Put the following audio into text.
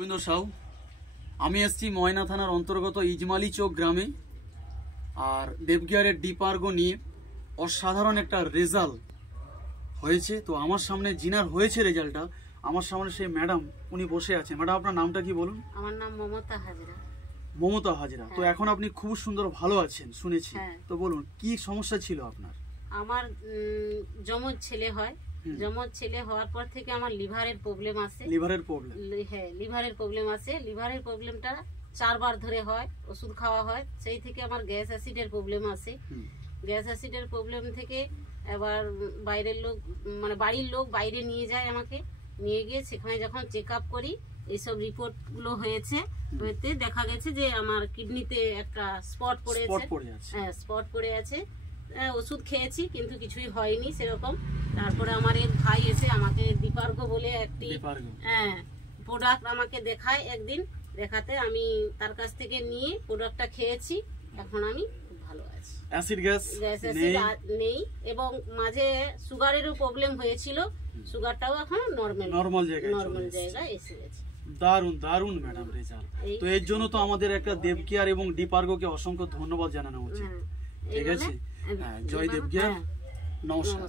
রবীন্দ্র সাউ, আমি এসেছি ময়না থানার অন্তর্গত ইজমালি চৌক গ্রামে। আর দেবগিয়ারের ডিপার্গো নিয়ে অসাধারণ একটা রেজাল্ট হয়েছে। তো আমার সামনে জিনার হয়েছে রেজাল্টটা, আমার সামনে সেই ম্যাডাম উনি বসে আছেন। ম্যাডাম, আপনার নামটা কি বলুন? আমার নাম মমতা হাজরা। মমতা হাজরা। তো এখন আপনি খুব সুন্দর ভালো আছেন শুনেছি। তো বলুন কি সমস্যা ছিল আপনার? আমার যমজ ছেলে হয়, যমজ ছেলে হওয়ার পর থেকে আমার লিভারের প্রবলেম আছে। লিভারের প্রবলেম? হ্যাঁ, লিভারের প্রবলেম আছে। লিভারের প্রবলেমটা 4 বার ধরে হয়, ওষুধ খাওয়া হয়। সেই থেকে আমার গ্যাস অ্যাসিডের প্রবলেম আছে। গ্যাস অ্যাসিডের প্রবলেম থেকে এবার বাইরের লোক মানে বাড়ির লোক বাইরে নিয়ে যায়, আমাকে নিয়ে গিয়ে সেখানে যখন চেক আপ করি এইসব রিপোর্টগুলো হয়েছে, হতে দেখা গেছে যে আমার কিডনিতে একটা স্পট পড়ে আছে। হ্যাঁ, স্পট পড়ে আছে। ওষুধ খেয়েছি কিন্তু কিছুই হয়নি সেরকম। তারপরে আমার এক ভাই এসে আমাকে ডিপার্গো বলে একটি প্রোডাক্ট আমাকে দেখায় একদিন। দেখাতে আমি তার কাছ থেকে নিয়ে প্রোডাক্টটা খেয়েছি। এখন আমি খুব ভালো আছি। গ্যাস নেই এবং মাঝে সুগারেরও প্রবলেম হয়েছিল। সুগারটাও এখন নরমাল জায়গায় এসে গেছে। দারুন দারুন ম্যাডাম রেজাল্ট। তো এর জন্য তো আমাদের একটা দেবগিয়ার এবং ডিপার্গোকে অসংখ্য ধন্যবাদ জানানো উচিত। ঠিক আছে, জয় দেবগিয়ার। নমস্কার।